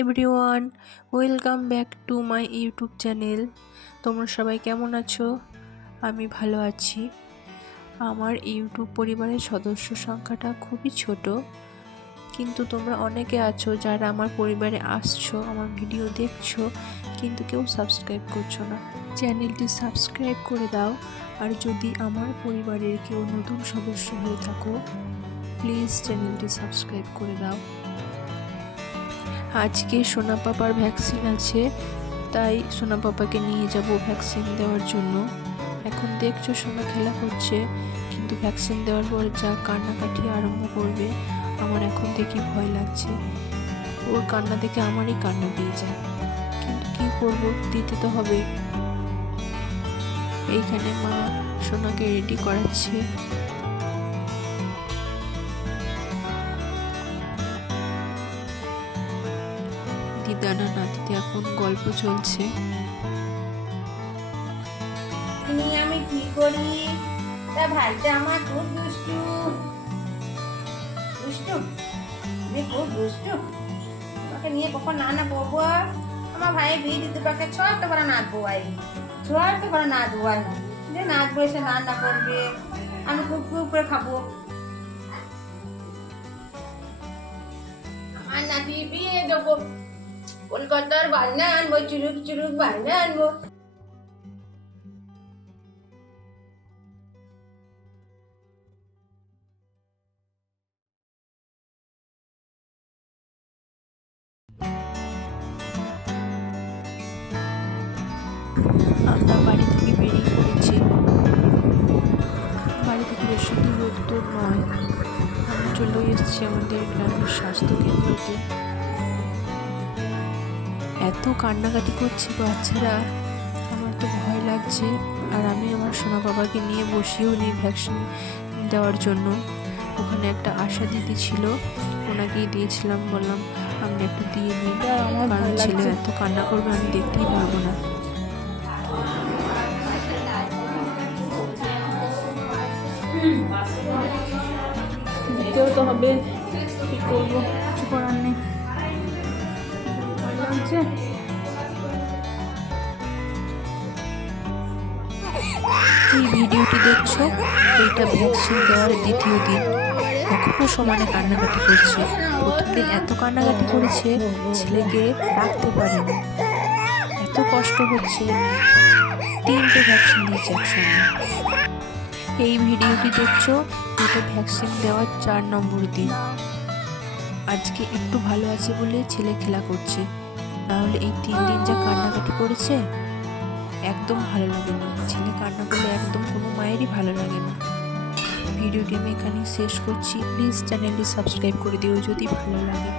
Everyone, welcome back to my YouTube channel. তোমরা সবাই কেমন আছো? আমি ভালো আছি। আমার ইউটিউব পরিবারের সদস্য সংখ্যাটা খুবই ছোট, কিন্তু তোমরা অনেকে আছো যারা আমার পরিবারে আসছো, আমার ভিডিও দেখছো, কিন্তু কেউ সাবস্ক্রাইব করছো না। চ্যানেলটি সাবস্ক্রাইব করে দাও। আর যদি আমার পরিবারের কেউ নতুন সদস্য হয়ে থাকো, প্লিজ চ্যানেলটি সাবস্ক্রাইব করে দাও। আজকে সোনা পাপার ভ্যাকসিন আছে, তাই সোনা পাপাকে নিয়ে যাব ভ্যাকসিন দেওয়ার জন্য। এখন দেখছো সোনা খেলা করছে, কিন্তু ভ্যাকসিন দেওয়ার পর যা কান্নাকাটি আরম্ভ করবে, আমার এখন দেখি ভয় লাগছে। ওর কান্না দেখে আমারই কান্না পেয়ে যায়, কিন্তু কি করব, দিতে তো হবে। এইখানে মা সোনাকে রেডি করাচ্ছে। দিদানা নাতিতে এখন গল্প চলছে। আমি কি করি? তা ভাইটা আমার খুব দুষ্টু দুষ্টু আমি খুব দুষ্টু। তোমাকে নিয়ে কখন নানা পড়বো? আমার ভাই বিয়ে দিতে পারবে, ছোট্ট করে নাচবো ভাই, ছোট্ট করে নাচবো ভাই, যে নাচবো এসে রান্না করবে, আমি খুব খুব করে খাবো। আমার নাতি বিয়ে দেবো, কলকাতার বান্না আনবো, চুরুক চুরুক বান্না আনবো। আমরা বাড়ি থেকে বেরিয়ে পড়েছি। বাড়ি থেকে বেশি দূর নয়, আমি চলে এসেছি আমাদের গ্রামের স্বাস্থ্য কেন্দ্রতে। এত কান্নাকাটি করছে বাচ্চারা, আমার তো ভয় লাগছে। আর আমি আমার সোনা বাবাকে নিয়ে বসিয়েও নিই ভ্যাকসিন দেওয়ার জন্য। ওখানে একটা আশা দিদি ছিল, ওনাকেই দিয়েছিলাম, বললাম আপনি একটু দিয়ে নিন, কারণ ছেলে এত কান্না করবে আমি দেখতেই পারবো না। দিতেও তো হবে, কি করবো, কিছু করার নেই। ভালো লাগছে। এই ভিডিওটি দেখছো, এইটা ভ্যাকসিন দেওয়ার দ্বিতীয় দিন। এখনো সমানে কান্নাকাটি করছে। প্রথম দিন এত কান্নাকাটি করেছে, ছেলেকে রাখতে পারেনি, এত কষ্ট হচ্ছে। 3টে ভ্যাকসিন দিয়েছে একসঙ্গে। এই ভিডিওটি দেখছো, এটা ভ্যাকসিন দেওয়ার 4 নম্বর দিন। আজকে একটু ভালো আছে বলে ছেলে খেলা করছে, নাহলে এই 3 দিন যা কান্নাকাটি করেছে, একদম ভালো লাগেনি। ছেলে কান্না করলে একদম কোনো মায়েরই ভালো লাগে না। ভিডিওটি আমি এখানেই শেষ করছি। প্লিজ চ্যানেলটি সাবস্ক্রাইব করে দিও যদি ভালো লাগে।